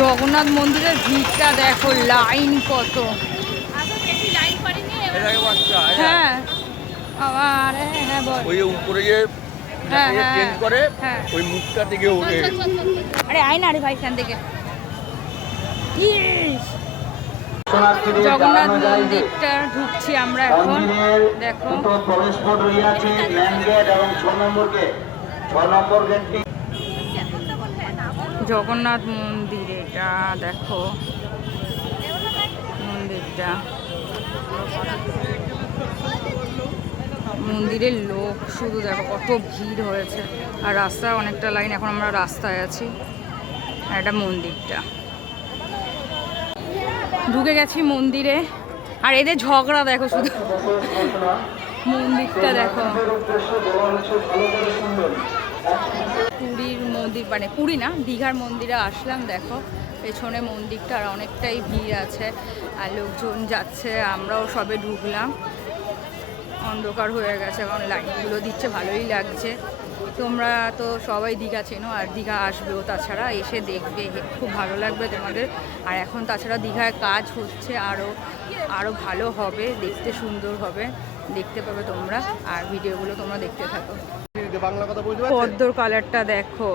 জগন্নাথ মন্দিরের ভিড়টা দেখো লাইন কত। এটাকে হ্যাঁ আবার হ্যাঁ বল। ওই উপরে যে হ্যাঁ, হ্যাঁ, চেঞ্জ করে হ্যাঁ। ওই মুখটা থেকে ওঠে। আরে আয় না রে ভাই এখান থেকে। জগন্নাথ মন্দিরটা ঢুকছি আমরা এখন। দেখো। প্রবেশ গেট এবং ছ নম্বর গেট। ছ নম্বর গেটটি জগন্নাথ মন্দির এটা, দেখো। মন্দিরটা। মন্দিরের লোক, শুধু দেখো কত ভিড় হয়েছে। আর রাস্তায় অনেকটা লাইন, এখন আমরা রাস্তায় আছি। আর এটা মন্দিরটা। ঢুকে গেছি মন্দিরে। আর এদের ঝগড়া দেখো শুধু। মন্দিরটা দেখো। পুরীর মন্দির মানে পুরী না, দীঘার মন্দিরে আসলাম, দেখো। পেছনে মন্দিরটা আর অনেকটাই ভিড় আছে, আর লোকজন যাচ্ছে, আমরাও সবে ঢুকলাম। অন্ধকার হয়ে গেছে কারণ লাইটগুলো দিচ্ছে, ভালোই লাগছে। তোমরা তো সবাই দীঘা চেনো, আর দীঘা আসবেও, তাছাড়া এসে দেখবে খুব ভালো লাগবে তোমাদের। আর এখন তাছাড়া দীঘায় কাজ হচ্ছে আরও আরও ভালো হবে, দেখতে সুন্দর হবে, দেখতে পাবে তোমরা, আর ভিডিওগুলো তোমরা দেখতে থাকো। বাংলা কথা বুঝতে পদ্মর কালারটা দেখো।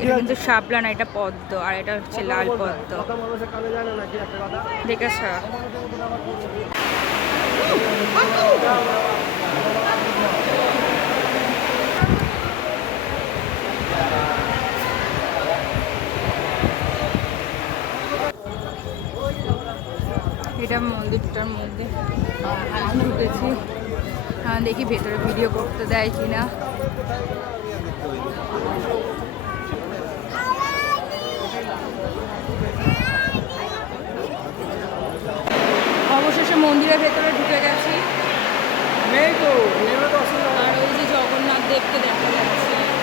এটা কিন্তু শাপলা না এটা পদ্ম আর এটা হচ্ছে লাল পদ্ম। দেখেছ এটা মন্দিরটার মধ্যে। ঢুকেছি। হ্যাঁ দেখি ভেতরে ভিডিও করতে দেয় কিনা। অবশেষে মন্দিরের ভেতরে ঢুকে গেছি। আর ওই যে জগন্নাথ দেবকে দেখা যাচ্ছে।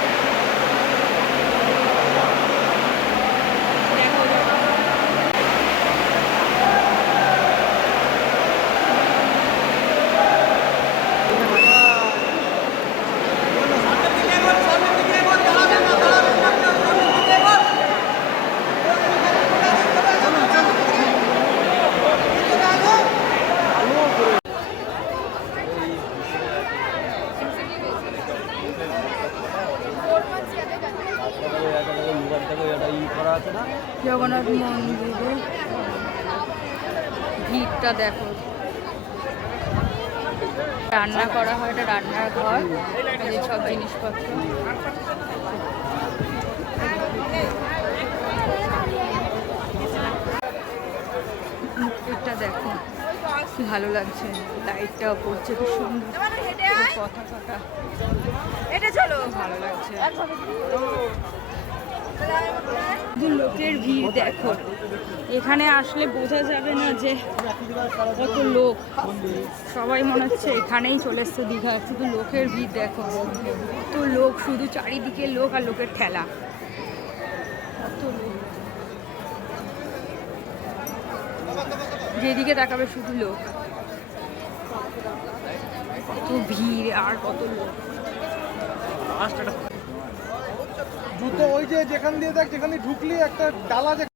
জগন্নাথ মন্দিরে। ভিড়টা দেখো। রান্না করা হয় এটা রান্নার ঘর। এই সব জিনিসপত্র। এটা দেখো ভালো লাগছে। লাইটটাও পড়ছে খুব সুন্দর। কথা কথা এটা চলো। ভালো লাগছে। লোকের ভিড় দেখো। এখানে আসলে বোঝা যাবে না যে কত লোক। সবাই মনে হচ্ছে এখানেই চলে এসছে দীঘা। শুধু লোকের ভিড় দেখো। কত লোক, শুধু চারিদিকে লোক আর লোকের ঠেলা। যেদিকে তাকাবে শুধু লোক। কত ভিড় আর কত লোক। জুতো ওই যে যেখান দিয়ে দেখ যেখানে ঢুকলি একটা ডালা